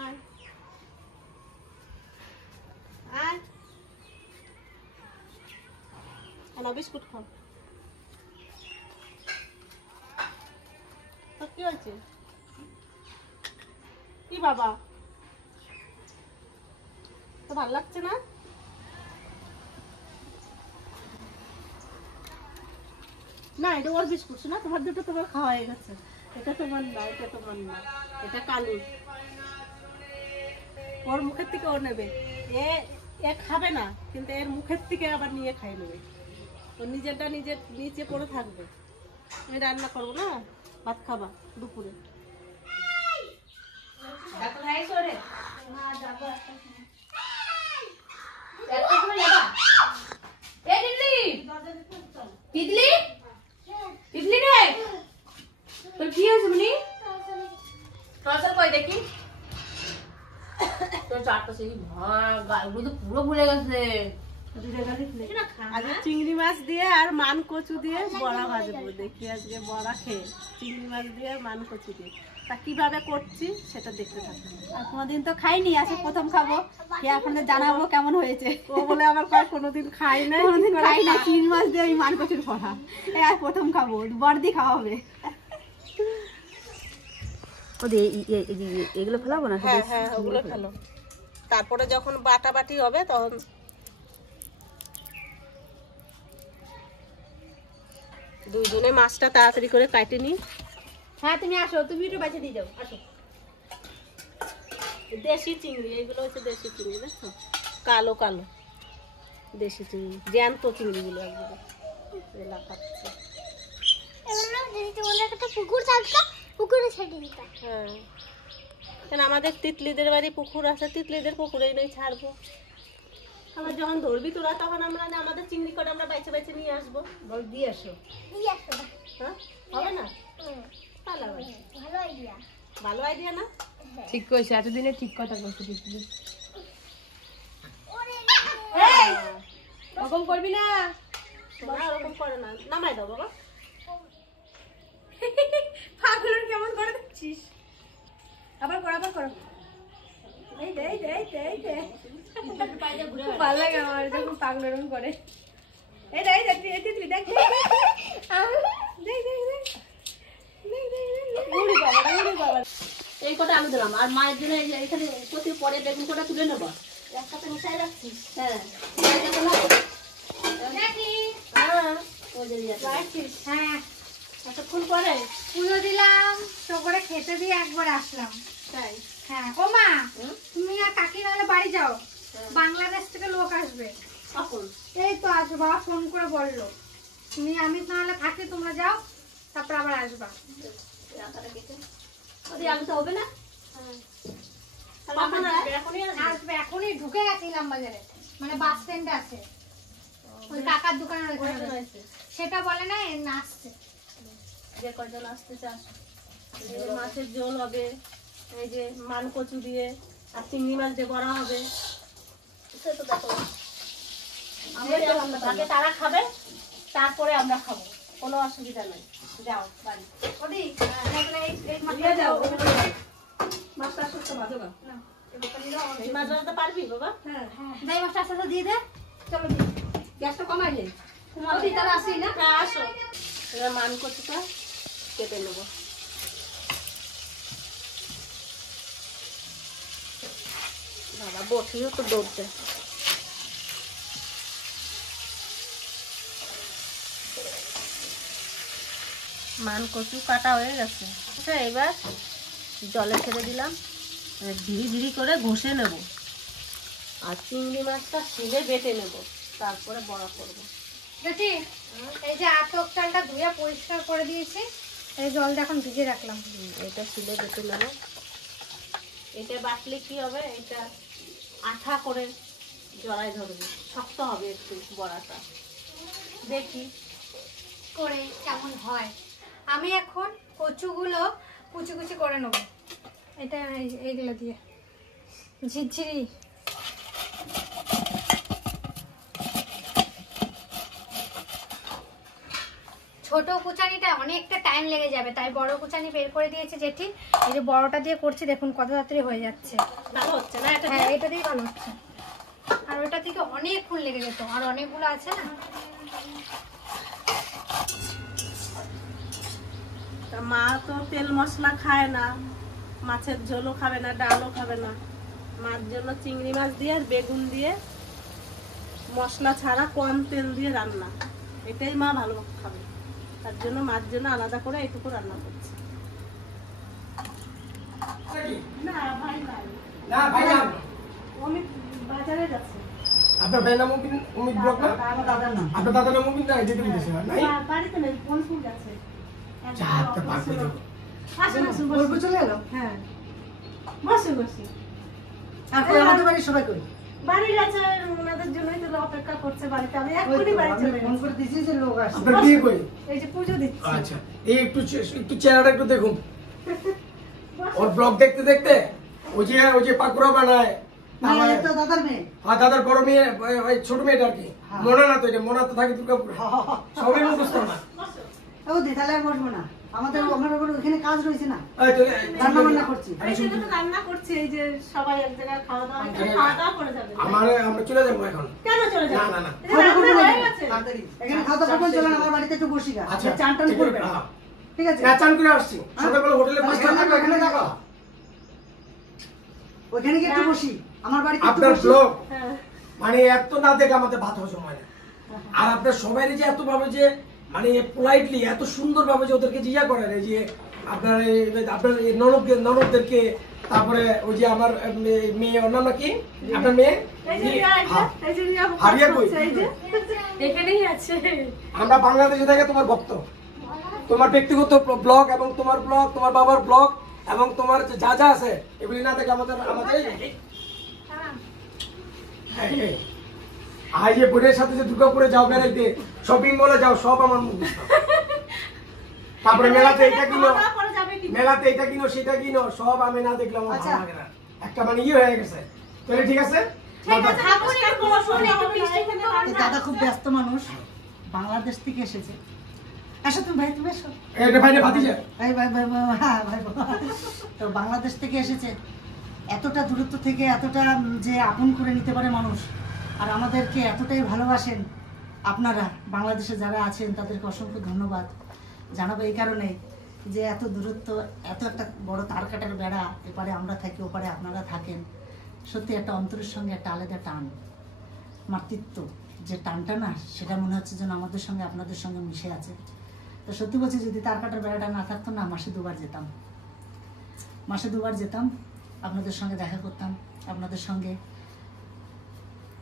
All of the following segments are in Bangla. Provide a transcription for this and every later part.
আয় আয়, না বিস্কুট খাও। তোর কি হয়েছে? কি বাবা, তো ভালো লাগছে না? না এটা ওর বিস্কুট না, তোমার দুটো তোমার খাওয়া হয়ে গেছে। এটা তোমার না, এটা তোমার না, এটা কালুর। ওর মুখের থেকে ও নেবে, এ খাবে না, কিন্তু এর মুখের থেকে আবার নিয়ে খাই নেবে। ও নিজেরটা নিজের নিচে পড়ে থাকবে। আমি রান্না করবো না, ভাত খাবা দুপুরে। পুরো ভুলে গেছে। আজকে চিংড়ি মাছ দিয়ে আর মান কচু দিয়ে বড়া ভাজবো। দেখি আজকে বড়া খেয়ে চিংড়ি মাছ দিয়ে আর মান কচু দিয়ে তা কিভাবে করছি সেটা দেখতে থাকুন। আর কোনোদিন তো খাইনি, আজকে প্রথম খাবো, খেয়ে আপনাদের জানাবো কেমন হয়েছে। ও বলে আবার কোনোদিন খাই না, কোনোদিন খাই না চিংড়ি মাছ দিয়ে ওই মান কচুর বড়া, এই আর প্রথম খাবো, বড়দি খাওয়া হবে। এগুলো ফেলাবো না? হ্যাঁ হ্যাঁ ওগুলো ফেলো। তারপরে যখন বাটাবাটি হবে তখন দুইজনে মাছটা তাড়াতাড়ি করে কাটে নি। হ্যাঁ তুমি আসো, তুমি একটু বেঁচে দিয়ে যাও, আসো। দেশি চিংড়ি, এগুলো হচ্ছে দেশি চিংড়ি, দেখো কালো কালো দেশি চিংড়ি, জ্যান্ত চিংড়িগুলো একবারে লাফাচ্ছে। হ্যাঁ, কেন আমাদের তিতলিদের বাড়ি পুকুর আছে, তিতলিদের পুকুরেই নেই ছাড়বো। আবার যখন ধরবি তোরা তখন আমরা আমাদের চিংড়ি করে আমরা বাইচে বাইচে নিয়ে আসবো। বল দিয়ে আসো। হ্যাঁ হবে না? ভালো আইডিয়া না? ঠিক কইছে, এতদিনে ঠিক কথা কইছে। ওরকম করবি না, ওরকম করে না, নামাই দাও বাবা। পাগলের কেমন করে দিচ্ছিস? আবার করো, আবার করো। এই দে এই দে এই দে এই দে, খুব ভালো লাগে আমার যখন পাগল এরকম করে। এই দে এই দে, তুই তুই দেখ, দেখ দেখ দেখ। এই কটা আমি দিলাম, আর মায়ের জন্য এখানে প্রতি পরে বেগুন কটা তুলে নেবো। একসাথে মিশাই রাখছিস? হ্যাঁ হ্যাঁ এতক্ষণ পরে পুজো দিলাম, তো করে খেতে দিয়ে একবার আসলাম। তাই? হ্যাঁ ও মা, তুমি আর কাকি নাহলে বাড়ি যাও, বাংলাদেশ থেকে লোক আসবে। কখন? এই তো আসবে, বাবা ফোন করে বললো। তুমি আমি নাহলে থাকি, তোমরা যাও, তারপর আবার আসবা। আলু তো হবে না? আসবে, এখনই ঢুকে গেছিলাম বাজারে, মানে বাস স্ট্যান্ডে আছে, ওই কাকার দোকানের ওখানে। সেটা বলে না, না আসছে। যে কজন আসতে চাস, মাছের ঝোল হবে, এই যে মান কচু দিয়ে আর চিংড়ি মাছ দিয়ে বড়া হবে। সে তো দেখো আগে তারা খাবে, তারপরে আমরা খাবো, কোনো অসুবিধা নেই। যাও বাড়ি। মাছটা সুস্থ ভাজো না, এই মাছ ভাজতে পারবি বাবা? হ্যাঁ যাই, মাছটা আস্তে আস্তে দিয়ে দে। চলো গ্যাসটা কমাইলে তারা আসি না। হ্যাঁ আসো, এবার মান কচুটা কেটে নেবো। বাবা বটিও তো দৌড়তে। মান কচু কাটা হয়ে গেছে। আচ্ছা এবার জলে ছেড়ে দিলাম, ধীরে ধীরে করে ঘষে নেব, আর চিংড়ি মাছটা শিলে বেটে নেব, তারপরে বড়া করবো। দেখি এই যে আতপ চালটা ধুয়ে পরিষ্কার করে দিয়েছি, এই জলটা এখন ভিজে রাখলাম। এটা শিলে বেটে নেব। এটা বাটলে কি হবে, এটা আঠা করে জড়ায় ধরবে, শক্ত হবে একটু বড়াটা। দেখি করে কেমন হয়। আমি এখন কচুগুলো কুচি কুচি করে নেব, এটা এইগুলো দিয়ে ঝিরঝিরি। ছোট কুচানিটা অনেকটা টাইম লেগে যাবে, তাই বড় কুচানি বের করে দিয়েছে জেঠি। এই যে বড়টা দিয়ে করছি, দেখুন কত তাড়াতাড়ি হয়ে যাচ্ছে। ভালো হচ্ছে না এটা? হ্যাঁ, এটা দিয়ে ভালো হচ্ছে। আর ওটা থেকে অনেকক্ষণ লেগে যেত, আর অনেকগুলো আছে না। তা মা তো তেল মশলা খায় না, মাছের ঝোলও খাবে না, ডালও খাবে না। মার জন্য চিংড়ি মাছ দিয়ে আর বেগুন দিয়ে মশলা ছাড়া কম তেল দিয়ে রান্না, এটাই মা ভালো খাবে। তার জন্য মার জন্য আলাদা করে এইটুকু রান্না করছি। না ভাই নাই, না ভাই না, অমিত বাজারে যাচ্ছে। আপনার ভাই নাম অমিত ব্লক না? আপনার দাদার নাম অমিত না? যেতে দিতেছে না নাই? বাড়িতে নেই, ফোন ফুল গেছে। চারটা পাঁচ দেবো। আসুন আসুন, বসুন। চলে গেল। হ্যাঁ বসুন বসুন। আর আমাদের বাড়ির সবাই কই? বাড়ি গেছে, ওনাদের জন্যই তো অপেক্ষা করছে বাড়িতে। আমি এক্ষুনি বাড়ি চলে ফোন গেছি। করে দিয়েছি যে লোক আসছে। আপনার বিয়ে কই? এই যে পুজো দিচ্ছি। আচ্ছা, এই একটু চেহারাটা একটু দেখুন। ওর ব্লগ দেখতে দেখতে ওই যে পাকুড়া বানায়, না, এ তো দাদার মেয়ে। আর দাদার বড় মেয়ে, ওই ছোট মেয়েটা আর কি, মোনা না তো, এটা মোনা তো থাকে দুর্গাপুর, সবাই মুখস্থ না। ও দি, তাহলে আর বসবো না। আমার ওখানে কাজ রয়েছে না, এই তো, রান্না বান্না করছি। এইখানে তো রান্না করছি, এই যে সবাই এক জায়গায় খাওয়া দাওয়া, এখানে খাওয়া দাওয়া করে যাবে। আমরা চলে যাবো এখন। কেন চলে যাবে? না, না, না। এই যে রান্না হয়ে গেছে। এখানে খাওয়া দাওয়া করবেন, চলেন আমার বাড়িতে একটু বসি গা। আচ্ছা, চান টান ঠিক করবেন, আছে, হ্যাঁ। ঠিক আছে? না, চান করে আসছি, সকালবেলা হোটেলে পাঁচটা থাকবো, এখানে যাবো। ওইখানে গিয়ে একটু বসি, আমার বাড়িতে একটু আপনার বসি। ব্লগ হ্যাঁ। মানে এত না দেখে আমাদের ভাত হজম হয় না। আর আপনার সবাই যে এত ভাবে যে মানে পোলাইটলি এত সুন্দর ভাবে যে ওদেরকে জিজ্ঞা করেন, এই যে আপনার এই ননদদেরকে, তারপরে ওই যে আমার মেয়ে, ওর নাম কি আপনার মেয়ে? এই যে রিয়া, এই যে রিয়া কাজ হারিয়া কই? করছে, এই যে এখানেই আছে। আমরা বাংলাদেশে থেকে তোমার ভক্ত, তোমার ব্যক্তিগত ব্লগ এবং তোমার ব্লগ, তোমার বাবার ব্লগ এবং তোমার যা যা আছে এগুলি না দেখে আমাদের আর যে বোনের সাথে যে দুর্গাপুরে যাও বেড়াইতে, শপিং মলে যাও, সব আমার মুখ। তারপরে মেলাতে এটা কিনো, খাওয়া দাওয়া করে যাবে কি? মেলাতে এটা কিনো, সেটা কিনো, সব আমি না দেখলাম আমার ভালো লাগে না। একটা মানে হয়ে গেছে। তাহলে ঠিক আছে, ঠিক আছে, পরিষ্কার করো, শুনে একটু মিষ্টি খেতে এই পারবে। দাদা খুব ব্যস্ত মানুষ, বাংলাদেশ থেকে এসেছে। আসো তুমি ভাই, তুমি এসো। এটা ভাইনে ভাতিজা। ভাই ভাই ভাই ভাই, হ্যাঁ ভাই। তো বাংলাদেশ থেকে এসেছে, এতটা দূরত্ব থেকে এতটা যে আপন করে নিতে পারে মানুষ, আর আমাদেরকে এতটাই ভালোবাসেন আপনারা বাংলাদেশে যারা আছেন, তাদেরকে অসংখ্য ধন্যবাদ জানাবো এই কারণে যে এত দূরত্ব, এত একটা বড় তার কাটার বেড়া, এপারে আমরা থাকি, ওপারে আপনারা থাকেন। সত্যি একটা অন্তরের সঙ্গে একটা আলাদা টান, মাতৃত্ব যে টানটা না, সেটা মনে হচ্ছে যেন আমাদের সঙ্গে আপনাদের সঙ্গে মিশে আছে। তো সত্যি বলছি, যদি তার কাটার বেড়াটা না থাকতো না, মাসে দুবার যেতাম, আপনাদের সঙ্গে দেখা করতাম, আপনাদের সঙ্গে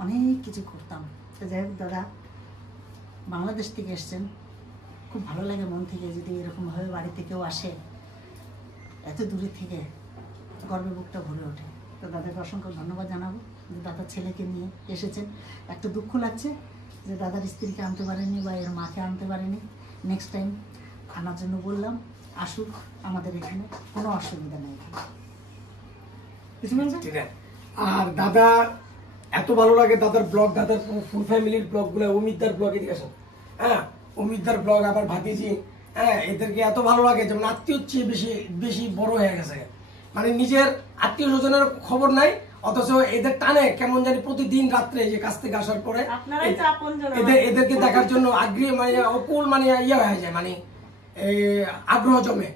অনেক কিছু করতাম। তো যাই হোক দাদা, বাংলাদেশ থেকে এসছেন, খুব ভালো লাগে মন থেকে যদি এরকমভাবে বাড়িতে কেউ আসে এত দূরে থেকে, গর্বে বুকটা ভরে ওঠে। তো দাদাকে অসংখ্য ধন্যবাদ জানাবো যে দাদার ছেলেকে নিয়ে এসেছেন। একটু দুঃখ লাগছে যে দাদার স্ত্রীকে আনতে পারেনি বা এর মাকে আনতে পারেনি। নেক্সট টাইম আনার জন্য বললাম, আসুক আমাদের এখানে, কোনো অসুবিধা নেই। কিছু বলছেন? ঠিক আছে। আর দাদা এত ভালো লাগে দাদার ব্লগ, দাদার ফুল ফ্যামিলির ব্লগ গুলো, অমিতদার ব্লগ, এদিকে আসেন, হ্যাঁ, অমিতদার ব্লগ, আবার ভাতিজি, হ্যাঁ, এদেরকে এত ভালো লাগে, যেমন আত্মীয় চেয়ে বেশি বেশি বড় হয়ে গেছে। মানে নিজের আত্মীয় স্বজনের খবর নাই, অথচ এদের টানে কেমন জানি প্রতিদিন রাত্রে যে কাছ থেকে আসার পরে আপনারাই তো আপনজন। এদেরকে দেখার জন্য আগ্রহী, মানে অকুল, মানে ইয়ে হয়ে যায়, মানে আগ্রহ জমে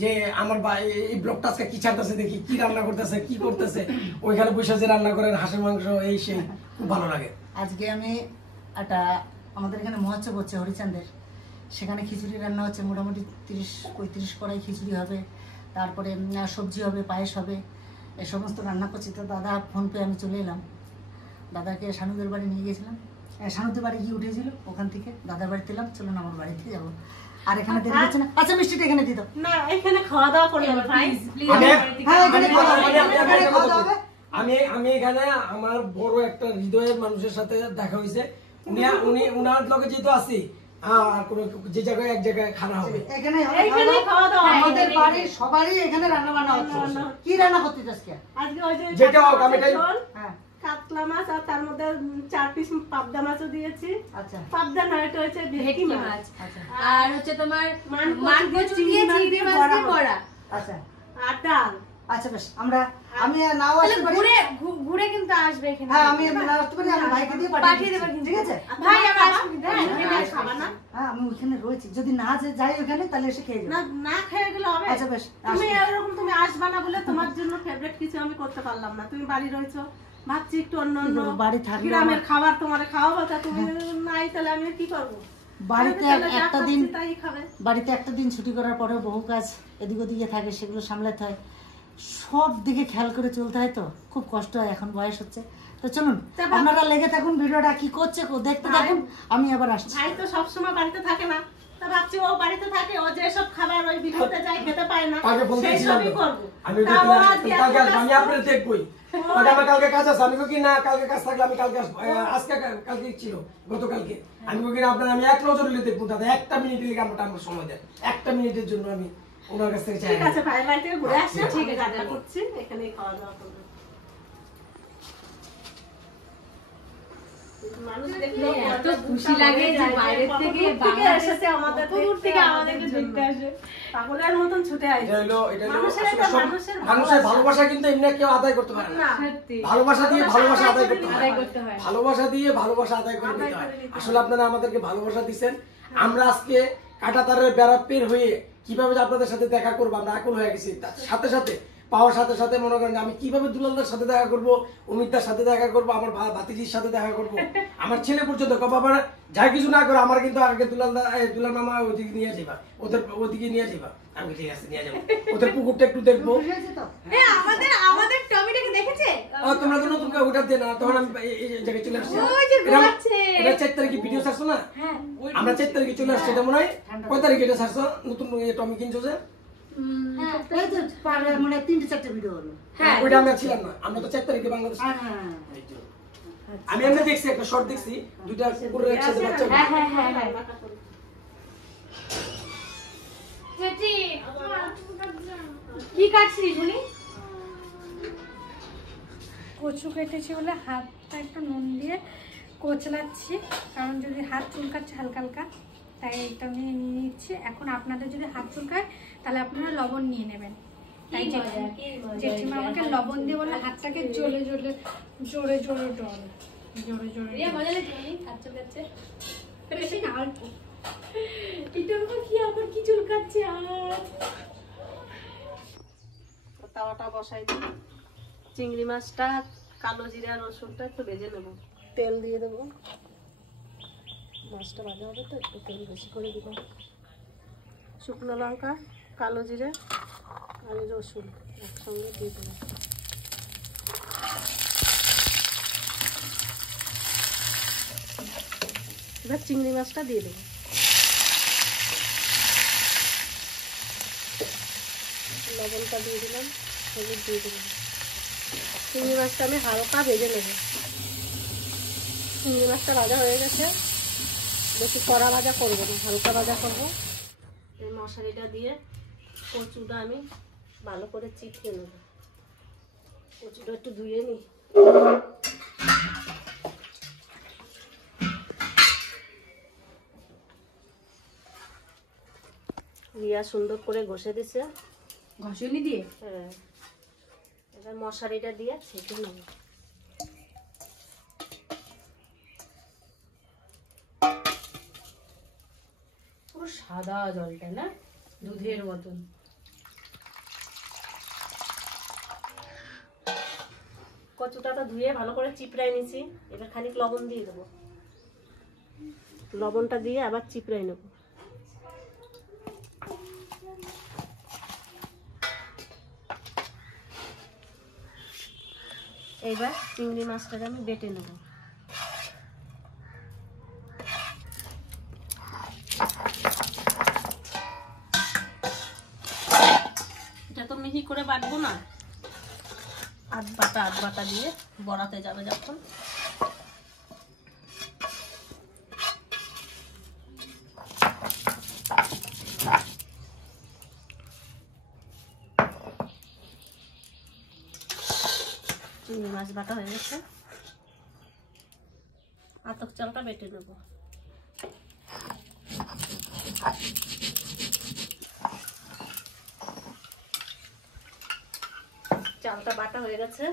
যে আমার এই ব্লগটা আজকে কি ছাড়তেছে, দেখি কি রান্না করতেছে, কি করতেছে, ওইখানে বসে যে রান্না করেন হাঁসের মাংস, এই সেই, খুব ভালো লাগে। আজকে আমি একটা, আমাদের এখানে মহোৎসব হচ্ছে হরিচাঁদের, সেখানে খিচুড়ি রান্না হচ্ছে, মোটামুটি 30-35 কড়াই খিচুড়ি হবে, তারপরে সবজি হবে, পায়েস হবে, এই সমস্ত রান্না করছি। তো দাদা ফোন পেয়ে আমি চলে এলাম, দাদাকে শানুদের বাড়ি নিয়ে গেছিলাম, শানুদের বাড়ি গিয়ে উঠেছিল, ওখান থেকে দাদার বাড়িতে এলাম, চলুন আমার বাড়ি থেকে যাবো। আর এখানে দেরি হচ্ছে না? আচ্ছা, মিষ্টিটা এখানে দিত না, এখানে খাওয়া দাওয়া করে যাবে ভাই। আমি এখানে আমার বড় একটা হৃদয়ের মানুষের সাথে দেখা হয়েছে, উনার লগে যেহেতু আছি, আর কোনো যে জায়গায় এক জায়গায় খানা হবে, এখানে এইখানে খাওয়া দাওয়া। আমাদের বাড়ির সবারই এখানে রান্না বান্না হচ্ছে। কি রান্না করতে চাস? আজকে ওই যে যেটা হোক, আমি এটাই ঝোল, হ্যাঁ, কাতলা মাছ আর তার মধ্যে 4 পিস পাবদা মাছও দিয়েছি। আচ্ছা পাবদা নয়, এটা হচ্ছে ভেটকি মাছ। আচ্ছা আর হচ্ছে তোমার মানকচু চিংড়ি মাছ দিয়ে বড়া। আচ্ছা আর ডাল। আচ্ছা বেশ, আমি নাও আসতে পারি। ঘুরে কিন্তু আসবে এখানে। হ্যাঁ আমি নাও আসতে পারি, আমি ভাইকে দিয়ে পাঠিয়ে দেবো, ঠিক আছে? ভাই আবার আসবে। খাবা না? হ্যাঁ আমি ওখানে রয়েছি, যদি না যাই ওখানে তাহলে এসে খেয়ে না যাবো। না খেয়ে গেলে হবে? আচ্ছা বেশ, তুমি এরকম তুমি আসবা না বলে তোমার জন্য ফেভারিট কিছু আমি করতে পারলাম না। তুমি বাড়ি রয়েছো, ভাবছি একটু অন্য অন্য বাড়ি থাকলে গ্রামের খাবার তোমার খাওয়াবো, তা তুমি নাই, তাহলে আমি কি করবো? বাড়িতে তাহলে যা একটা খাচ্ছি দিন তাই খাবে। বাড়িতে একটা দিন ছুটি করার পরেও বহু কাজ এদিক ওদিকে থাকে, সেগুলো সামলাতে হয়, সব দিকে খেয়াল করে চলতে হয়, তো খুব কষ্ট হয়, এখন বয়স হচ্ছে। তো চলুন আপনারা লেগে থাকুন, ভিডিওটা কি করছে দেখতে থাকুন, আমি আবার আসছি। ভাই তো সবসময় বাড়িতে থাকে না, তা ভাবছি ও বাড়িতে থাকে, ও যেসব খাবার ওই ভিডিওতে যায় খেতে পায় না, কালকে বলতে সেই ছিলাম সবই তো। করবো। আমি তা ও আজকে এত কালকে আসবো, ব্যস্ত। আমি আপনার দেখবই। কালকে আমার কালকে কাজ আছে, আমি কি না কালকে কাজ থাকলে আমি কালকে আসবো। আজকে কালকে ছিল, গতকালকে আমি কি না আপনার আমি এক নজর হলে দেখবো দাদা, একটা মিনিটের লিগে আমার সময় দেন, একটা মিনিটের জন্য আমি ওনার কাছ থেকে চাই। ঠিক আছে ভাই, বাড়ি থেকে ঘুরে আসছে, ঠিক আছে, রান্না করছি, এখানেই খাওয়া দাওয়া করবো। মানুষ দেখলে এত খুশি লাগে যে বাইরে থেকে এসেছে আমাদের দূর থেকে আমাদেরকে দেখতে আসে। পাগলের মতন ছুটে আসে। এটা হলো মানুষের আসলে একটা সব- মানুষের মানুষের ভালোবাসা কিন্তু এমনি কেউ আদায় করতে পারে না। না, সত্যি ভালোবাসা দিয়ে ভালোবাসা আদায় করতে হয়। আদায় করতে হয়। ভালোবাসা দিয়ে ভালোবাসা আদায় করে নিতে হয়। আসলে আপনারা আমাদেরকে ভালোবাসা দিচ্ছেন, আমরা আজকে কাঁটাতারের বেড়া পের হয়ে কিভাবে যে আপনাদের সাথে দেখা করবো আমরা আকুল হয়ে গেছি। তার সাথে সাথে পাওয়ার সাথে সাথে মনে করেন আমি কিভাবে দুলালদার সাথে দেখা করব, অমিতদার সাথে দেখা করব, আমার ভাতিজির সাথে দেখা করব, আমার ছেলে পর্যন্ত বাবা যাই কিছু না করে আমার কিন্তু আগে দুলাল মামা ওদিকে নিয়ে যাবা, ওদিকে নিয়ে যাবা। আমি ঠিক আছে নিয়ে যাবো, ওদের পুকুরটা একটু দেখবো। আমাদের টমিটাকে দেখেছে? তোমরা তো নতুন করে ওটা দিয়ে না, তখন আমি এই জায়গায় চলে আসছি। ওই যে ঘুমাচ্ছে। এটা 4 তারিখে ভিডিও ছাড়ছো না? আমরা 4 তারিখে চলে আসছি, এটা মনে হয় কয় তারিখে এটা ছাড়ছো? নতুন টমি কিনছো যে? হ্যাঁ এই তো মানে 3-4টা ভিডিও হলো। ওইটা আমরা ছিলাম না, আমরা তো 4 তারিখে বাংলাদেশ। হ্যাঁ হ্যাঁ আমি এমনি দেখছি, একটা শর্ট দেখছি, দুইটা কুকুরের একসাথে বাচ্চা। কি কাটছিস উনি? কচু কেটেছি বলে হাতটা একটু নুন দিয়ে কোচলাচ্ছি, কারণ যদি হাত চুলকাচ্ছে হালকা হালকা, তাই এটা নিয়ে নিচ্ছি। এখন আপনাদের যদি হাত চুলকায় তাহলে আপনারা লবণ নিয়ে নেবেন। তাই জেঠিমা আমাকে লবণ দিয়ে বলে হাতটাকে জোরে জোরে জোরে জোরে ডল জোরে জোরে বেশি না, অল্প। কি আবার কি চুলকাচ্ছে? তাওয়াটা বসাই দিই, চিংড়ি মাছটা কালো জিরা রসুনটা একটু ভেজে নেব, তেল দিয়ে দেবো, মাছটা ভাজা হবে তো একটু তেল বেশি করে দিব, শুকনো লঙ্কা, কালো জিরে আর রসুন একসঙ্গে দিয়ে দেবো। এবার চিংড়ি মাছটা দিয়ে দেবো, লবণটা দিয়ে দিলাম, হলুদ দিয়ে দিলাম। চিংড়ি মাছটা আমি হালকা ভেজে নেব। চিংড়ি মাছটা ভাজা হয়ে গেছে, বেশি কড়া ভাজা করবো না, হালকা ভাজা করবো। এই মশারিটা দিয়ে কচুটা আমি ভালো করে চিপিয়ে নেব। কচুটা একটু ধুয়ে নিই। রিয়া সুন্দর করে ঘষে দিছে, ঘষুনি দিয়ে হ্যাঁ। এবার মশারিটা দিয়ে ছেঁকে নেব। পুরো সাদা জলটা না, দুধের মতন। কচুটা তো ধুয়ে ভালো করে চিপড়াই নিছি, এবার খানিক লবণ দিয়ে দেবো। লবণটা দিয়ে আবার চিপড়াই নেব। এইবার চিংড়ি মাছটাকে আমি বেটে নেব। এটা তো মিহি করে বাটবো না, আধ বাটা দিয়ে বড়াতে যাবে যখন। চিংড়ি মাছ বাটা হয়ে গেছে, আতপ চালটা বেটে নেব। চালটা বাটা হয়ে গেছে।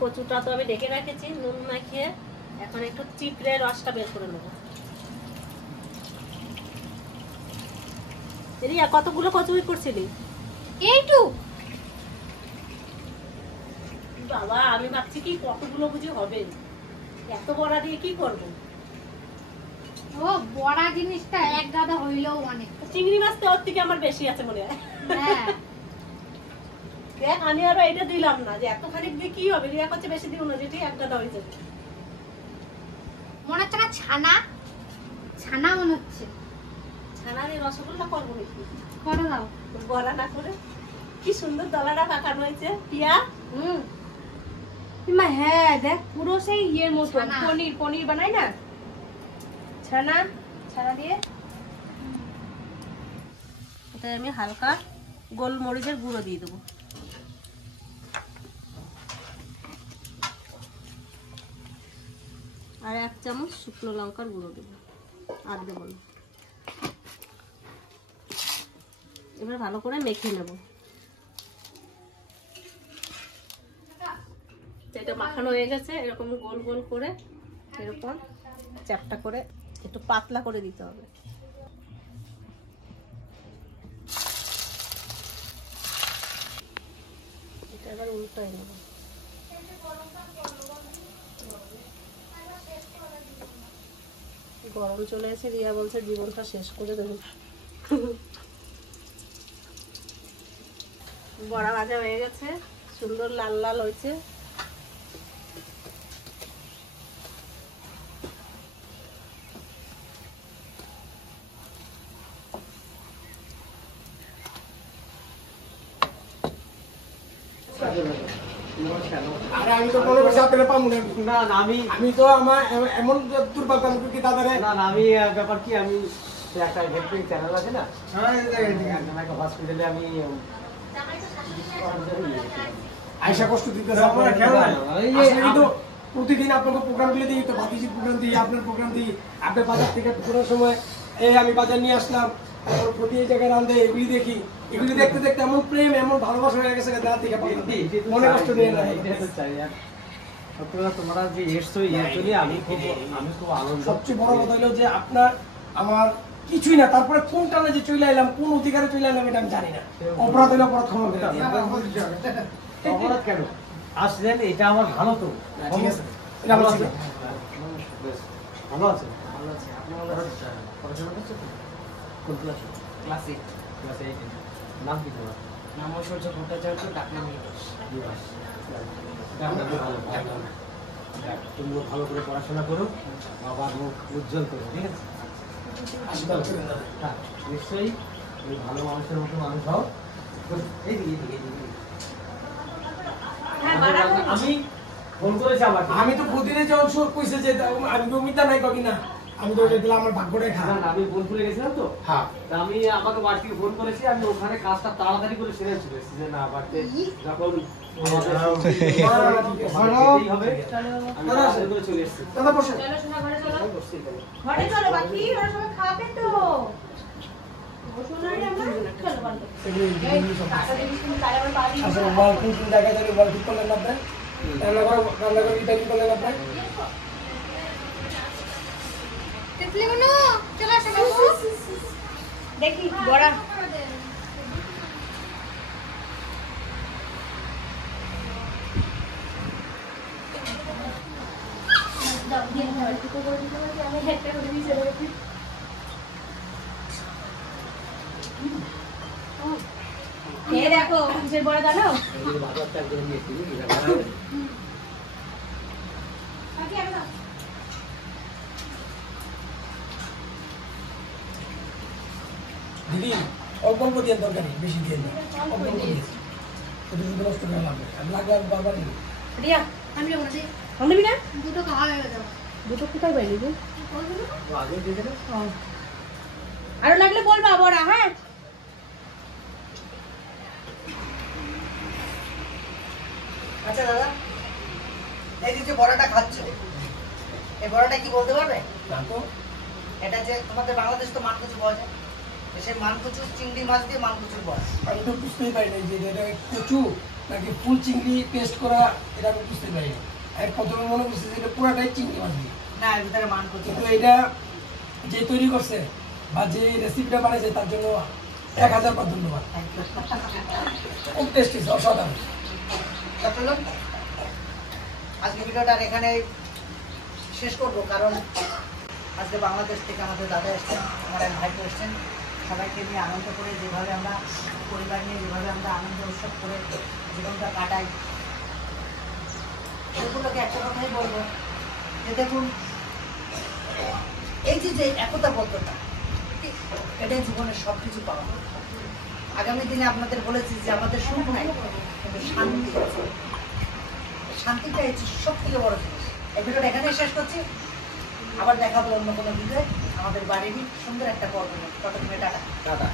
কচুটা তো আমি ডেকে রেখেছি নুন মাখিয়ে, এখন একটু চিপড়ে রসটা বের করে নেব। রিয়া কতগুলো কচুরি করছিলি? এইটু বাবা আমি ভাবছি কি কতগুলো বুঝি হবে, এত বড়া দিয়ে কি করব? ও বড়া জিনিসটা এক গাদা হইলেও অনেক। চিংড়ি মাছ তো ওর থেকে আমার বেশি আছে মনে হয়। হ্যাঁ দেখ আমি আরো এটা দিলাম না, যে এতখানি দিয়ে কি হবে? রিয়া করছে বেশি দিও না, যেটি এক গাদা হয়ে যাবে। মনে হচ্ছে না ছানা ছানা মনে হচ্ছে। ছানা দিয়ে রসগোল্লা করবো নাকি? করে দাও। বড়া না করে কি সুন্দর দলাটা পাকানো হয়েছে। পিয়া মা হ্যাঁ দেখ পুরো সেই ইয়ের মতো ছানা। পনির পনির বানাই না, ছানা ছানা দিয়ে। এটাই আমি হালকা গোলমরিচের গুঁড়ো দিয়ে দেবো। আর 1 চামচ শুকনো লঙ্কার গুঁড়ো দেবো, আর দেবো না। এবার ভালো করে মেখে নেব। এটা মাখানো হয়ে গেছে, এরকম গোল গোল করে এরকম চ্যাপটা করে একটু পাতলা করে দিতে হবে। এটা এবার উল্টাই নেব। গরম চলে এসে রিয়া বলছে জীবনটা শেষ করে দেবে। বড়া ভাজা হয়ে গেছে, সুন্দর লাল লাল হয়েছে। আরে আমি তো মনে করছি আপনারা পাবো না। না না আমি তো আমার এমন দূর পাতাম কি দাদারে। না না আমি ব্যাপার কি, আমি একটা হেল্পিং চ্যানেল আছে না, একটা হসপিটালে আমি আয়সা কষ্ট দিতেছে আপনারা খেয়াল নাই। আসলে কিন্তু প্রতিদিন আপনাকে প্রোগ্রাম গুলো দিই, তো ভাতিজির প্রোগ্রাম দিই, আপনার প্রোগ্রাম দিই। আপনার বাজার থেকে পুরো সময় এই আমি বাজার নিয়ে আসলাম, তারপর প্রতি এই জায়গায় রান্ধে, এগুলি দেখি। এগুলি দেখতে দেখতে এমন প্রেম এমন ভালোবাসা হয়ে গেছে দাঁড়া থেকে মনে কষ্ট নিয়ে না। তোমরা যে এসছো অ্যাকচুয়ালি আমি খুব আনন্দ। সবচেয়ে বড় কথা হলো যে আপনার আমার কিছুই না, তারপরে কোন টানে যে চলে এলাম, কোন অধিকারে চলে এলাম এটা আমি জানি না। অপরাধ হলে অপরাধ ক্ষমা করে দিন। অপরাধ কেন আসলেন, এটা আমার ভালো তো। ঠিক আছে, এটা ভালো ছিল। ভালো আছে ভালো আছে। আপনি ভালো আছেন? পড়াশোনা করছেন তো? কোন ক্লাসে? Class 8 class 8। নাম কি তোমার? নাম ঐশ্বর্য ভট্টাচার্য, ডাকনাম নিবাস। তুমি ভালো করে পড়াশোনা করো, বাবার মুখ উজ্জ্বল করো, ঠিক আছে? আশীর্বাদ করেন দাদা। হ্যাঁ নিশ্চয়ই তুমি ভালো মানুষের মতো মানুষ হও। এইদিকে আমি ফোন করেছি আমাকে। আমি তো প্রতিদিন যখন শোক কইছে যে আমি তো মিথ্যা নাই কবি না, আমি তো ওটা দিলাম আমার ভাগ্যটাই না, খারাপ। না, আমি ফোন করে গেছিলাম তো। হ্যাঁ তা আমি আমাকে বাড়ি থেকে ফোন করেছি, আমি ওখানে কাজটা তাড়াতাড়ি করে সেরে চলে এসেছি যে না বাড়িতে যখন আমাদের যেতেই হবে, আমি তাড়াতাড়ি করে চলে এসেছি। দাদা বসে। চলো শোনা ঘরে চলো, আমি বসছি এখানে। ঘরে চলো বাকি ওরা সবাই খাবে তো। বসুন না রে আমরা, চলো বন্ধ। টাকা দিবি তুমি, তাই আমার পা দিবি। আসলে বল কোন জায়গায় যাবে বল ঠিক করলেন আপনি? রান্না করে এটা কি করলেন আপনি? তিতলি মনু চলে আসো বাবু। দেখি বড়া খেয়ে দেখো কিসের বড়া জানো? এই যে বাজারটা করে নিয়ে এসেছি, দিদি অল্প অল্প দিয়ে দরকার নেই, বেশি দিয়ে না, অল্প অল্প দিয়ে শুধু শুধু নষ্ট করে লাগবে, আমি লাগবে আমি বারবার নিই। রিয়া আমি যাবো না, আমি নিবি না? দুটো খাওয়া হয়ে যাবে। দুটো কোথায় বাইরে গো? আগে দিয়ে দেবে। আরো লাগলে বলবা বড়া, হ্যাঁ? আচ্ছা দাদা, এই যে বড়াটা খাচ্ছ, এই বড়াটা কি বলতে পারবে? না তো এটা যে তোমাদের বাংলাদেশ তো মানকচু পাওয়া যায়, সেই মানকচু চিংড়ি মাছ দিয়ে মানকচুর বড়া। আমি তো বুঝতেই পারি না যে এটা কচু নাকি ফুল চিংড়ি পেস্ট করা, এটা আমি বুঝতে পারি না। আমি প্রথমে মনে করছি যে এটা পুরাটাই চিংড়ি মাছ দিয়ে, না এর ভিতরে মানকচু কিন্তু এটা যে তৈরি করছে বা যে রেসিপিটা বানাইছে তার জন্য 1000 বার ধন্যবাদ। খুব টেস্টি, অসাধারণ। চলুন আজকে ভিডিওটা এখানে শেষ করব, কারণ আজকে বাংলাদেশ থেকে আমাদের দাদা এসছেন, আমার এক ভাইকে এসছেন, সবাইকে নিয়ে আনন্দ করে যেভাবে আমরা পরিবার নিয়ে যেভাবে আমরা আনন্দ উৎসব করে জীবনটা কাটাই, সেগুলোকে একটা কথাই বলবো যে দেখুন এই যে একতাবদ্ধতা, এটাই জীবনের সব কিছু পাওয়া। আগামী দিনে আপনাদের বলেছি যে আমাদের সুখ নাই কিন্তু শান্তি আছে, শান্তিটা হচ্ছে সব থেকে বড় জিনিস। এই ভিডিওটা এখানেই শেষ করছি, আবার দেখাবো অন্য কোনো ভিডিও আমাদের বাড়িরই সুন্দর একটা পর্ব নিয়ে। ততক্ষণে টাটা।